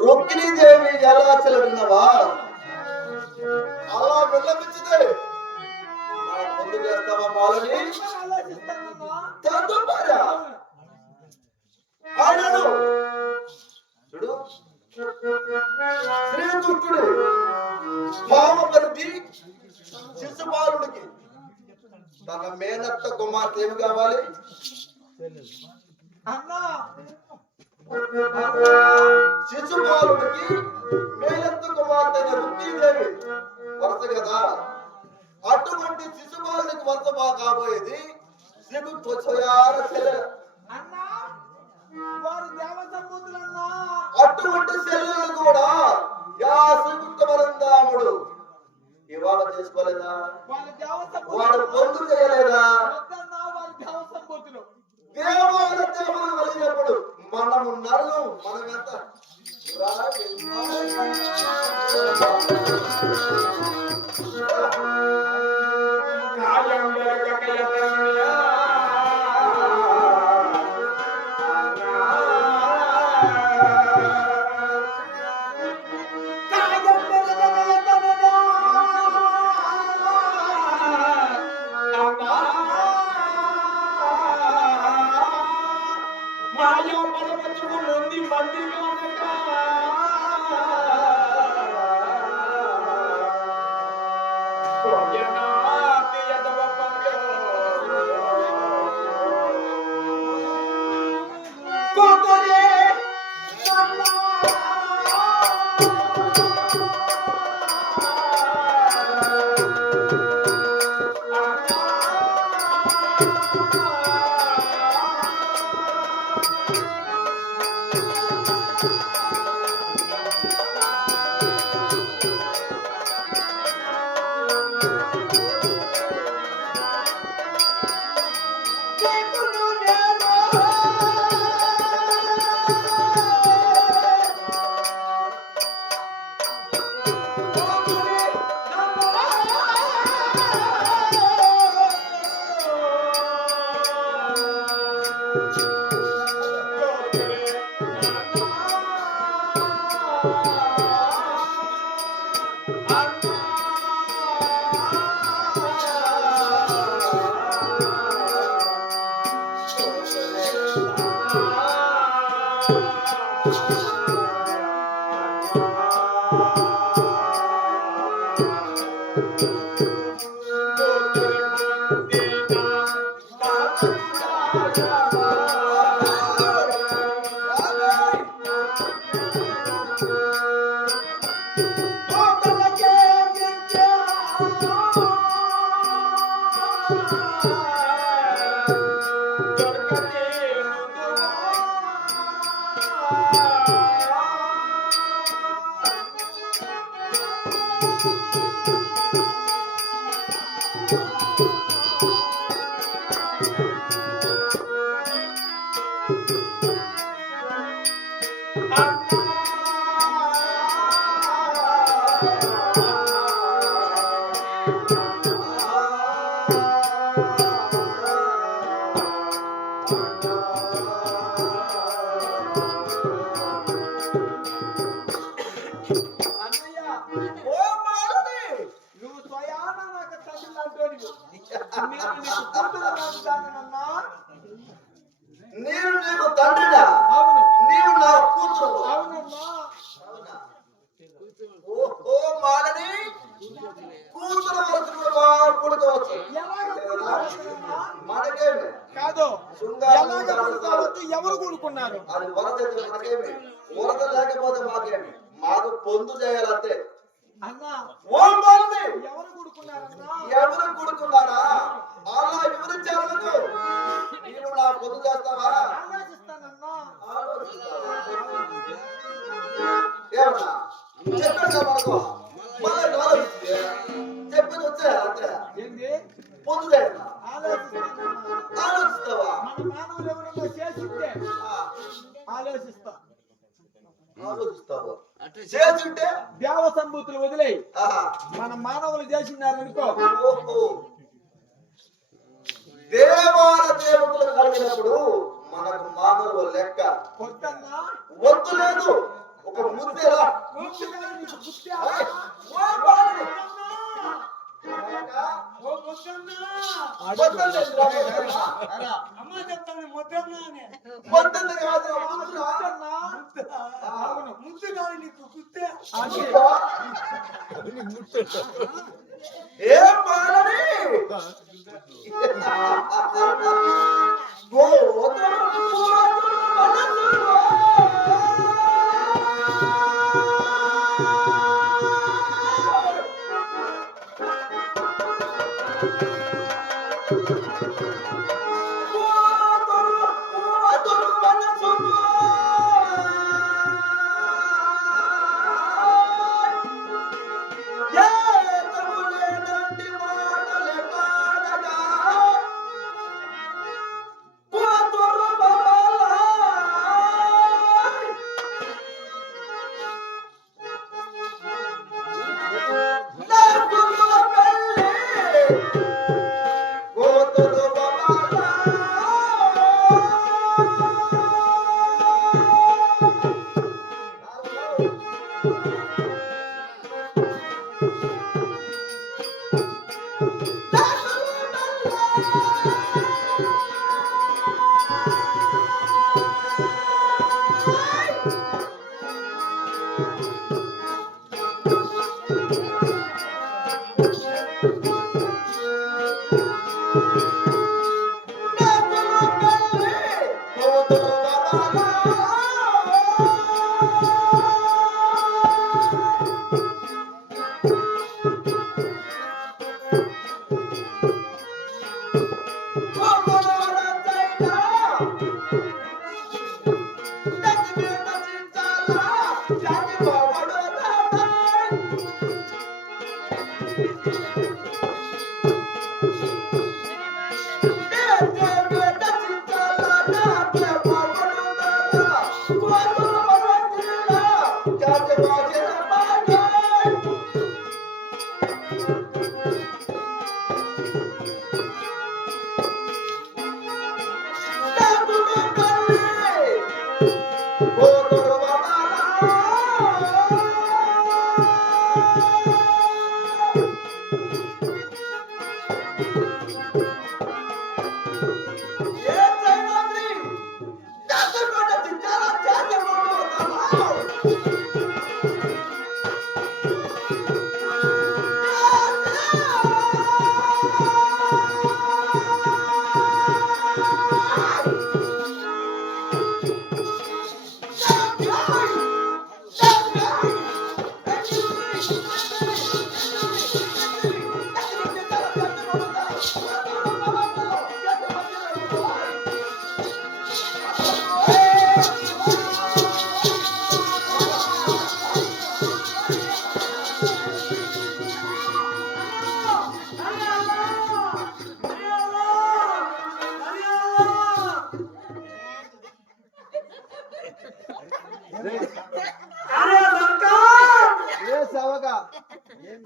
రుక్మిణీదేవి ఎలా చెల్లినవా అలా వెళ్ళమిచ్చితే ముందు చేస్తావా మాలని తదుపరా ఆయనను చూడు శ్రీకృష్ణుడు భామపరిధి శిశుపాలుడికి తన మేనత్త కుమార్తె ఏమి కావాలి అన్నా శిశుపాలుడికి మేనత్త కుమార్తె రుక్మిణీదేవి వరస కదా. అటువంటి శిశుపాలుడికి వరస బాగా కాబోయేది అటువంటి చెల్లెలను కూడా శ్రీకృష్ణ పరంధాముడు వివాహం చేసుకోలేదా? వాడు పొందు చేయలేదా? దేవాల దేవుడు కలిగినప్పుడు మనము నరులు మనమెంత నేను నీకు తండ్రినా? నీవు నా కూతురు. ఓ మాలని కూతురు వరకు కూడా పుడకవచ్చు. మనకేమి కాదు, ఎవరు కూడుకున్నారు? అది వరద మనకేమి, వరద లేకపోతే మాకేమి, మాకు పొందు చేయాలంతే. ఎవరు కూడుకున్నారా? అలా వివరించారు. నీవు నా పొందు చేస్తావా? ఏమన్నా చెప్పేసా మనకు చెప్పేది వచ్చా అంతే. పొందు చేయాలా? ఆలోచిస్తావా? ఆలోచిస్తావా? చేస్తుంటే దేవ సంభూతులు వదిలే మన మానవులు చేసినారనుకో. దేవాల దేవతలు కలిగినప్పుడు మనకు మానవులు లెక్క వద్దు లేదు. ఒక ముత్తేరా ముద్దుగా నీకు ముద్దు. ఓ బాలుడు. ఓ ముద్దన్నా పొద్దున్న అలా. అమ్మ చెప్తాను ముద్దన్నా అని పొద్దున్న కాదు ముద్దురా. అవును. ముద్దు కాదు నీకు గుద్దే అది. ఏం బాలని అరే దొరకా ఏ సవగా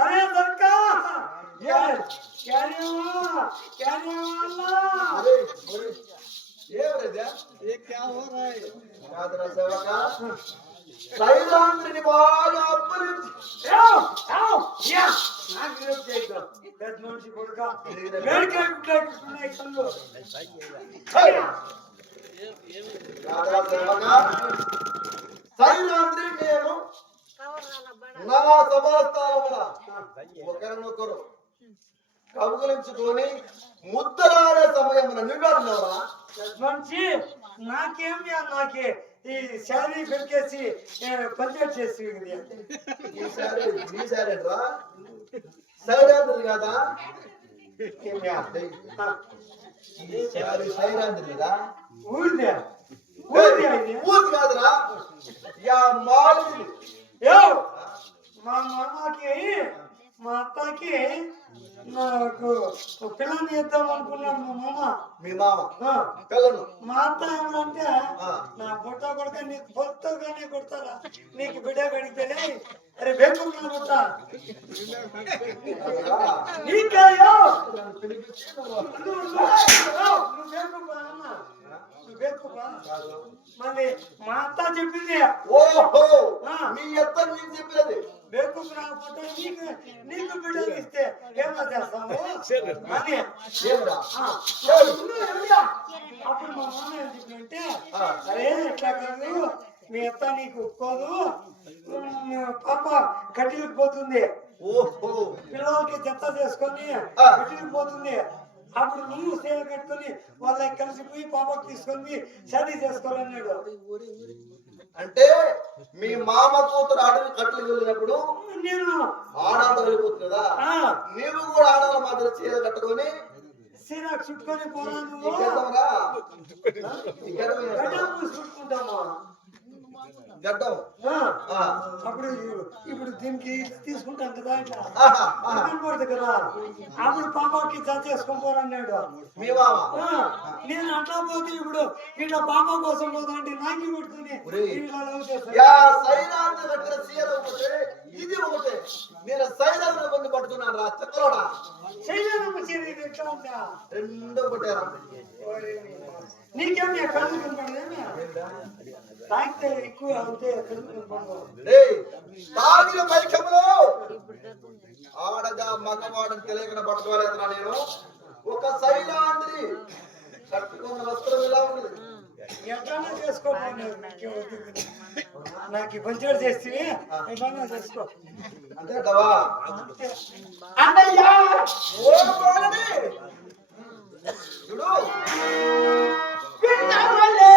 అరే దొరకా ఏ అరే ఏమరేదా ఏ క్యా హో రహా హై కాదురా సేవక సైలాంధ్రిని బాగా అప్పరించి కాదురా సేవక సైలాంధ్రి నేను నా సభాస్థానమున ఒకరినొకరు కౌగులించుకొని ముద్దలాడే సమయమున నువ్వెవరా మంచి నాకేం నాకే ఈ శారీ పెరికేసి పంచాయతీ చేసి నీ సారేట్రా సైరాంధ్రి కదా ఈ సైరాంధ్రి కదా ఊరిదే ఊరు కాదురా యా మాలి యో మా మామకి మా అత్తకి నాకు పిల్లని ఇద్దాం అనుకున్నాడు మా మామ మీ మామ ఆ, పిల్లను మా అత్త ఏమంటే ఆ. నా బుట్ట కొడుక నీకు భర్తగానే కొడతారా నీకు బిడ్డ కడిగితేనే అరే బెంకు కొట్ట నీకయ్యో నువ్వు బెంకు అన్న నువ్వు బెంకు మళ్ళీ మా అత్త చెప్పింది ఓహో ఆ. మీ అత్త నీకు చెప్పేది బేకూపు రాకపోతే నీకు బిడ్డలు ఇస్తే ఏమో చేస్తావు అని ఏమిరా ఆ. అప్పుడు మా మామ ఏం చెప్పిందంటే అరే ఇట్లా కాదు మీ అత్త నీకు ఒప్పుకోదు పాప కట్టిలకు పోతుంది ఓహో పిల్లలకి చెత్త చేసుకొని కట్టిలకు పోతుంది అప్పుడు నువ్వు సేవ కట్టుకొని వాళ్ళకి కలిసిపోయి పాపకు తీసుకొని చది చేసుకోవాలన్నాడు అంటే మీ మామ కూతురు అడవి కట్టలు వెళ్ళినప్పుడు నేను ఆడాలతో వెళ్ళిపోతుంది కదా ఆ, నీవు కూడా ఆడాల మాదిరి చీర కట్టుకొని సీరా చుట్టుకొని పోరా నువ్వు గడ్డంరా గడ్డం గడ్డం పూసుకుంటాము గడ్డం ఆ, ఆ. అప్పుడు ఇప్పుడు దీనికి ఇట్లా తీసుకుంటాం కదా ఇట్లా ఆహా, ఆహా. కనపడదు కదా అప్పుడు పాపకి చ చేసుకొని పోరన్నాడు మీ మామ ఆ, నేను అట్లా పోతే ఇప్పుడు ఇట్లా పాప కోసం పోతుంటే నాకి పెట్టుకుని ఒరేయ్. ఇట్లా లవ్ చేస్తాను. యా సైరాన్ని కట్టిన చీర ఒకటే ఇది ఒకటే నేను సైరాన్ని పొంది పట్టుకున్నాను రా చక్కలోడా శైలమ్మ చీర ఇది ఎట్లా ఉందా రెండు ఒకటేరా ఓరి నీకేం కళ్ళు కనపడదేమి తాగితే ఎక్కువ అవుతే కళ్ళు కనపడదు రేయ్ తాగిన మైకములో ఆడగా మగవాడని తెలియకుండా పట్టుకోలేదురా నేను ఒక సైరాన్ని కట్టుకున్న వస్త్రం ఇలా ఉంది ఎట్లన్నా చేసుకోమన్నారు నాకు ఈ పంచాడు చేస్తే ఎట్లన్నా చేసుకో అంతే కదా అంతే. అన్నయ్యా ఓ బాలని చూడు విన్నావలే